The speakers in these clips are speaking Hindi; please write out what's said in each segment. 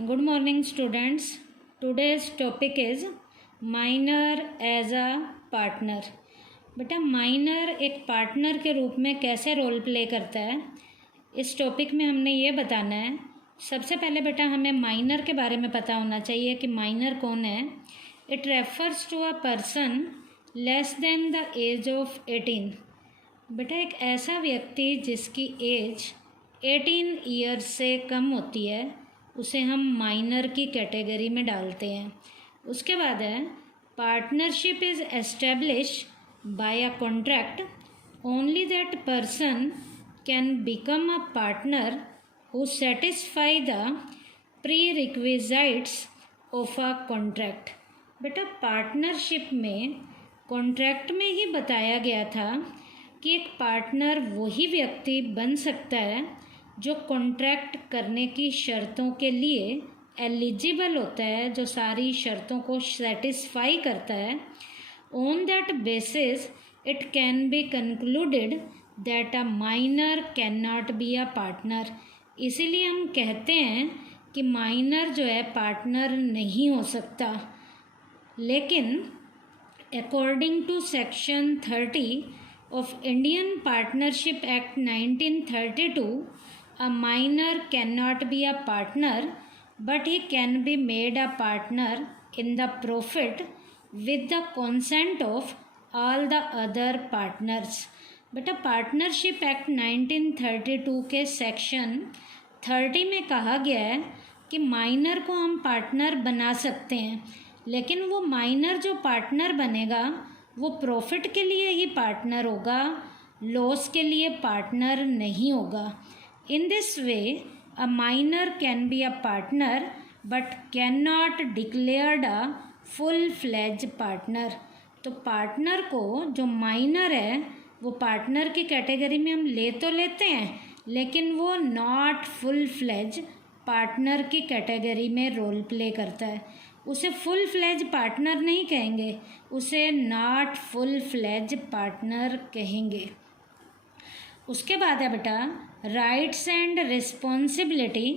Good morning students. Today's topic is minor as a partner. बेटा माइनर एक पार्टनर के रूप में कैसे रोल प्ले करता है, इस टॉपिक में हमने ये बताना है। सबसे पहले बेटा हमें माइनर के बारे में पता होना चाहिए कि माइनर कौन है। It refers to a person less than the age of 18। बेटा एक ऐसा व्यक्ति जिसकी एज 18 ईयर्स से कम होती है उसे हम माइनर की कैटेगरी में डालते हैं। उसके बाद है partnership is establish by a contract, only that person can become a partner who satisfy the pre requisites of a contract. बेटा पार्टनरशिप में कॉन्ट्रैक्ट में ही बताया गया था कि एक पार्टनर वही व्यक्ति बन सकता है जो कॉन्ट्रैक्ट करने की शर्तों के लिए एलिजिबल होता है, जो सारी शर्तों को सेटिस्फाई करता है। On that basis it can be concluded that a minor can not be a partner. इसीलिए हम कहते हैं कि माइनर जो है पार्टनर नहीं हो सकता। लेकिन according to section 30 of Indian partnership act 1932, a minor cannot be a partner, but he can be made a partner in the profit with the consent of all the other partners। बेटा पार्टनरशिप एक्ट 1932 के सेक्शन 30 में कहा गया है कि माइनर को हम पार्टनर बना सकते हैं, लेकिन वो माइनर जो पार्टनर बनेगा वो प्रॉफिट के लिए ही पार्टनर होगा, लॉस के लिए पार्टनर नहीं होगा। In this way, a minor can be a partner but cannot declared a full-fledged partner। तो पार्टनर को जो माइनर है वो पार्टनर की कैटेगरी में हम ले तो लेते हैं, लेकिन वो नॉट फुल फ्लेज पार्टनर की कैटेगरी में रोल प्ले करता है। उसे फुल फ्लेज पार्टनर नहीं कहेंगे, उसे नॉट फुल फ्लेज पार्टनर कहेंगे। उसके बाद है बेटा rights and responsibility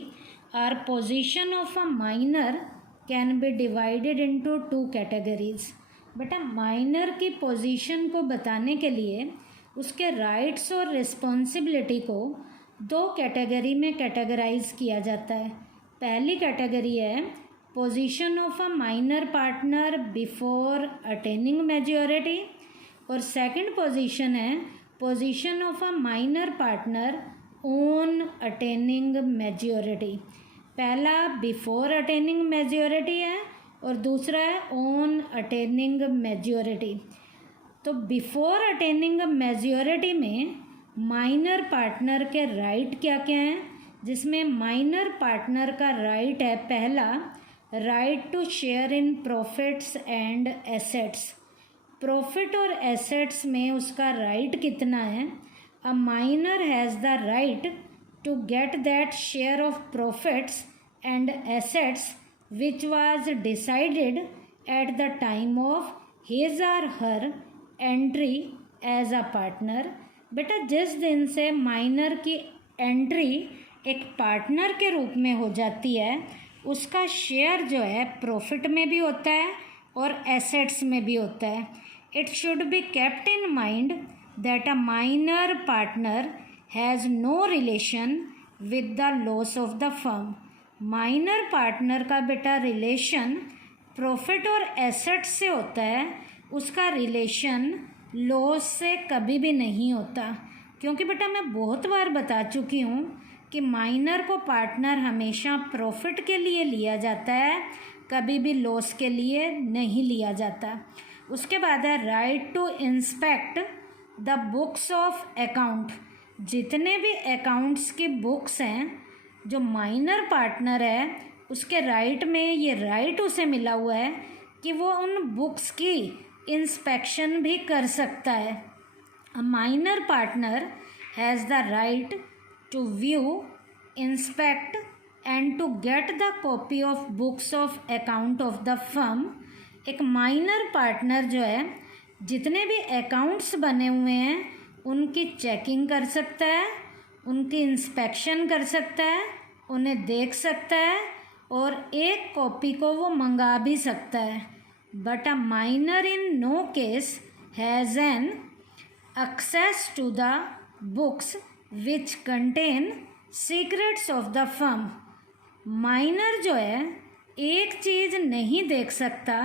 are position of a minor can be divided into 2 categories. बेटा माइनर की पोजीशन को बताने के लिए उसके राइट्स और रिस्पॉन्सिबिलिटी को 2 कैटेगरी में कैटेगराइज किया जाता है। पहली कैटेगरी है position of a minor partner before attaining majority, और सेकंड पोजीशन है position of a minor partner on attaining majority. पहला बिफोर अटेनिंग मेजॉरिटी है और दूसरा है ऑन अटेनिंग मेजॉरिटी। तो बिफोर अटेनिंग मेजॉरिटी में माइनर पार्टनर के राइट क्या क्या हैं, जिसमें माइनर पार्टनर का राइट है पहला right to share in profits and assets. Profit और एसेट्स में उसका राइट कितना है? A minor has the right to get that share of profits and assets which was decided at the time of his or her entry as a partner. बेटा जिस दिन से माइनर की एंट्री एक पार्टनर के रूप में हो जाती है उसका शेयर जो है प्रॉफिट में भी होता है और एसेट्स में भी होता है। It should be kept in mind that a minor partner has no relation with the loss of the firm। Minor partner का बेटा रिलेशन प्रॉफिट और एसेट से होता है, उसका रिलेशन लॉस से कभी भी नहीं होता। क्योंकि बेटा मैं बहुत बार बता चुकी हूँ कि माइनर को पार्टनर हमेशा प्रॉफिट के लिए लिया जाता है, कभी भी लॉस के लिए नहीं लिया जाता। उसके बाद है right to inspect the books of account. जितने भी अकाउंट्स की बुक्स हैं जो माइनर पार्टनर है उसके राइट में ये राइट उसे मिला हुआ है कि वो उन बुक्स की इंस्पेक्शन भी कर सकता है। A minor partner has the right to view, inspect and to get the copy of books of account of the firm. एक माइनर पार्टनर जो है जितने भी अकाउंट्स बने हुए हैं उनकी चेकिंग कर सकता है, उनकी इंस्पेक्शन कर सकता है, उन्हें देख सकता है और एक कॉपी को वो मंगा भी सकता है, but a minor in no case has an access to the books which contain secrets of the firm. Minor जो है एक चीज़ नहीं देख सकता,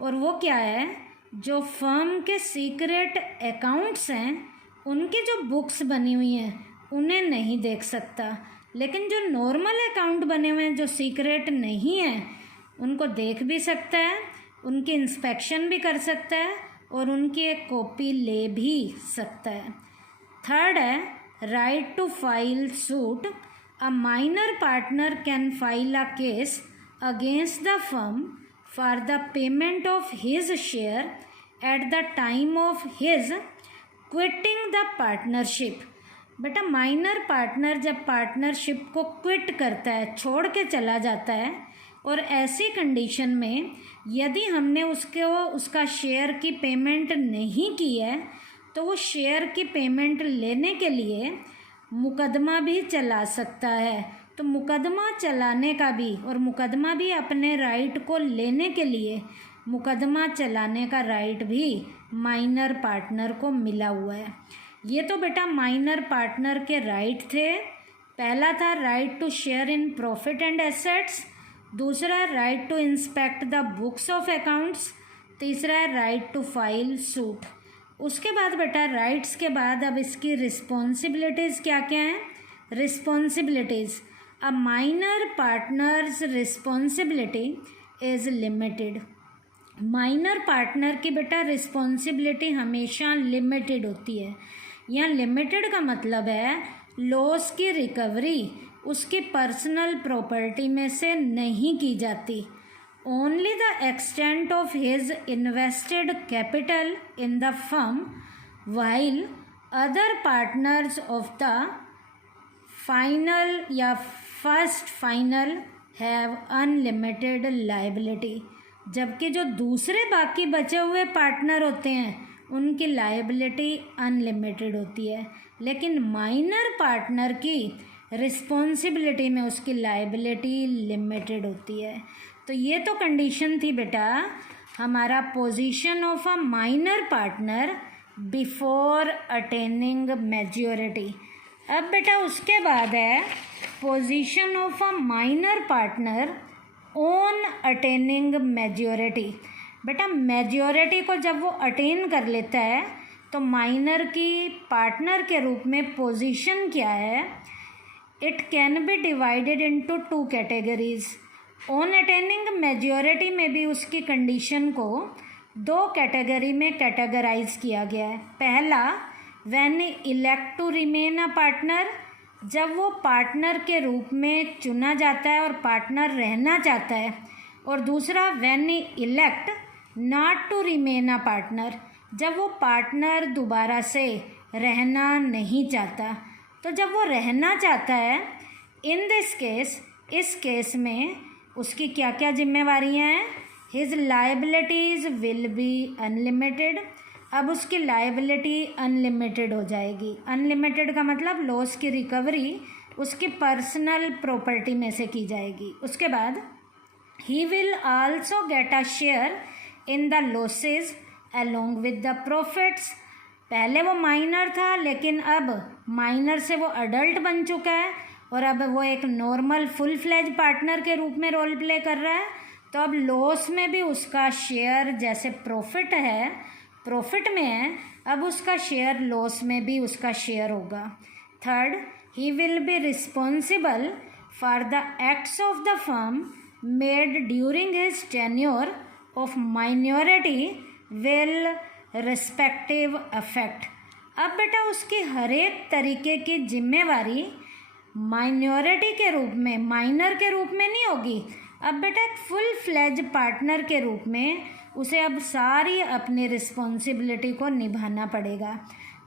और वो क्या है, जो फर्म के सीक्रेट अकाउंट्स हैं उनकी जो बुक्स बनी हुई हैं उन्हें नहीं देख सकता। लेकिन जो नॉर्मल अकाउंट बने हुए हैं जो सीक्रेट नहीं हैं उनको देख भी सकता है, उनकी इंस्पेक्शन भी कर सकता है और उनकी एक कॉपी ले भी सकता है। थर्ड है right to file suit. A minor partner can file a case against the firm for the payment of his share at the time of his quitting the partnership. बेटा माइनर पार्टनर जब पार्टनरशिप को क्विट करता है, छोड़ के चला जाता है, और ऐसी कंडीशन में यदि हमने उसका शेयर की पेमेंट नहीं की है तो वो शेयर की पेमेंट लेने के लिए मुकदमा भी चला सकता है। तो मुकदमा चलाने का भी, और मुकदमा भी अपने राइट को लेने के लिए मुकदमा चलाने का राइट भी माइनर पार्टनर को मिला हुआ है। ये तो बेटा माइनर पार्टनर के राइट थे। पहला था right to share in profit and assets, दूसरा right to inspect the books of accounts, तीसरा है राइट टू फाइल सूट। उसके बाद बेटा राइट्स के बाद अब इसकी रिस्पॉन्सिबिलिटीज़ क्या क्या हैं। Responsibilities, a minor partners responsibility is limited. Minor partner की बेटा रिस्पॉन्सिबिलिटी हमेशा लिमिटेड होती है। यहाँ लिमिटेड का मतलब है लॉस की रिकवरी उसकी पर्सनल प्रॉपर्टी में से नहीं की जाती। Only the extent of his invested capital in the firm while other partners of the final या first final have unlimited liability. जबकि जो दूसरे बाकी बचे हुए पार्टनर होते हैं उनकी लायबिलिटी अनलिमिटेड होती है, लेकिन माइनर पार्टनर की रिस्पॉन्सिबिलिटी में उसकी लायबिलिटी लिमिटेड होती है। तो ये तो कंडीशन थी बेटा हमारा position of a minor partner before attaining maturity. अब बेटा उसके बाद है position of a minor partner on attaining maturity. बेटा मैच्योरिटी को जब वो अटेन कर लेता है तो माइनर की पार्टनर के रूप में पोजीशन क्या है। It can be divided into two categories. On attaining majority में भी उसकी कंडीशन को दो कैटेगरी में कैटेगराइज किया गया है। पहला, when elect to remain a partner, जब वो पार्टनर के रूप में चुना जाता है और पार्टनर रहना चाहता है। और दूसरा, when elect not to remain a partner, जब वो पार्टनर दोबारा से रहना नहीं चाहता। तो जब वो रहना चाहता है, इन दिस केस, इस केस में उसकी क्या क्या जिम्मेवारियां हैं। His liabilities will be unlimited. अब उसकी लायबिलिटी अनलिमिटेड हो जाएगी। अनलिमिटेड का मतलब लॉस की रिकवरी उसकी पर्सनल प्रॉपर्टी में से की जाएगी। उसके बाद he will also get a share in the losses along with the profits. पहले वो माइनर था, लेकिन अब माइनर से वो अडल्ट बन चुका है और अब वो एक नॉर्मल फुल फ्लेज पार्टनर के रूप में रोल प्ले कर रहा है। तो अब लॉस में भी उसका शेयर, जैसे प्रॉफिट है, प्रॉफिट में है, अब उसका शेयर लॉस में भी उसका शेयर होगा। Third, he will be responsible for the acts of the firm made during his tenure of minority will respective affect. अब बेटा उसकी हर एक तरीके की जिम्मेवारी माइनॉरिटी के रूप में, माइनर के रूप में नहीं होगी। अब बेटा एक फुल फ्लेज पार्टनर के रूप में उसे अब सारी अपनी रिस्पॉन्सिबिलिटी को निभाना पड़ेगा।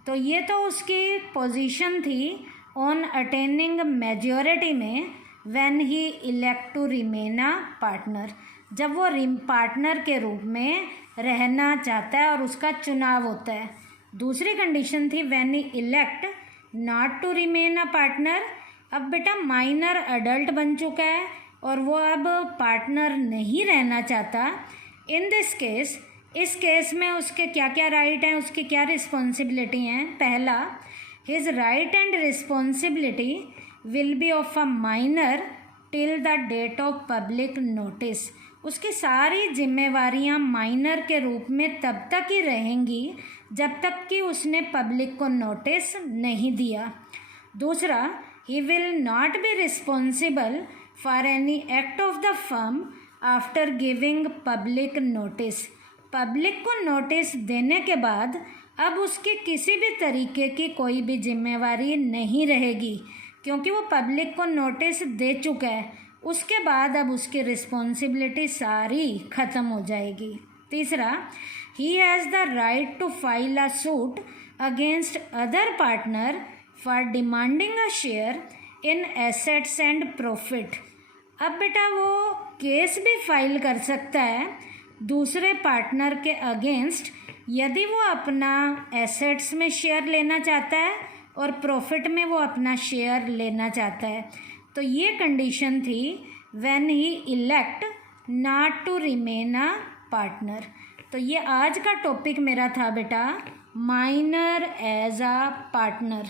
तो ये तो उसकी पोजीशन थी ऑन अटेनिंग मेजॉरिटी में, when he elect to remain a partner, जब वो पार्टनर के रूप में रहना चाहता है और उसका चुनाव होता है। दूसरी कंडीशन थी when he elect not to remain a partner. अब बेटा माइनर अडल्ट बन चुका है, और वो अब पार्टनर नहीं रहना चाहता, इन दिस केस, इस केस में उसके क्या क्या राइट हैं, उसकी क्या रिस्पॉन्सिबिलिटी हैं। पहला, his right and responsibility will be of a minor till the date of public notice. उसकी सारी जिम्मेवारियां माइनर के रूप में तब तक ही रहेंगी जब तक कि उसने पब्लिक को नोटिस नहीं दिया। दूसरा, he will not be responsible for any act of the firm after giving public notice. Public को नोटिस देने के बाद अब उसकी किसी भी तरीके की कोई भी जिम्मेवारी नहीं रहेगी, क्योंकि वो पब्लिक को नोटिस दे चुका है। उसके बाद अब उसकी रिस्पॉन्सिबिलिटी सारी ख़त्म हो जाएगी। तीसरा, he has the right to file a suit against other partner for demanding a share in assets and profit. अब बेटा वो केस भी फाइल कर सकता है दूसरे पार्टनर के अगेंस्ट, यदि वो अपना एसेट्स में शेयर लेना चाहता है और प्रॉफिट में वो अपना शेयर लेना चाहता है। तो ये कंडीशन थी when he elect not to remain a partner. तो ये आज का टॉपिक मेरा था बेटा, माइनर एज अ पार्टनर।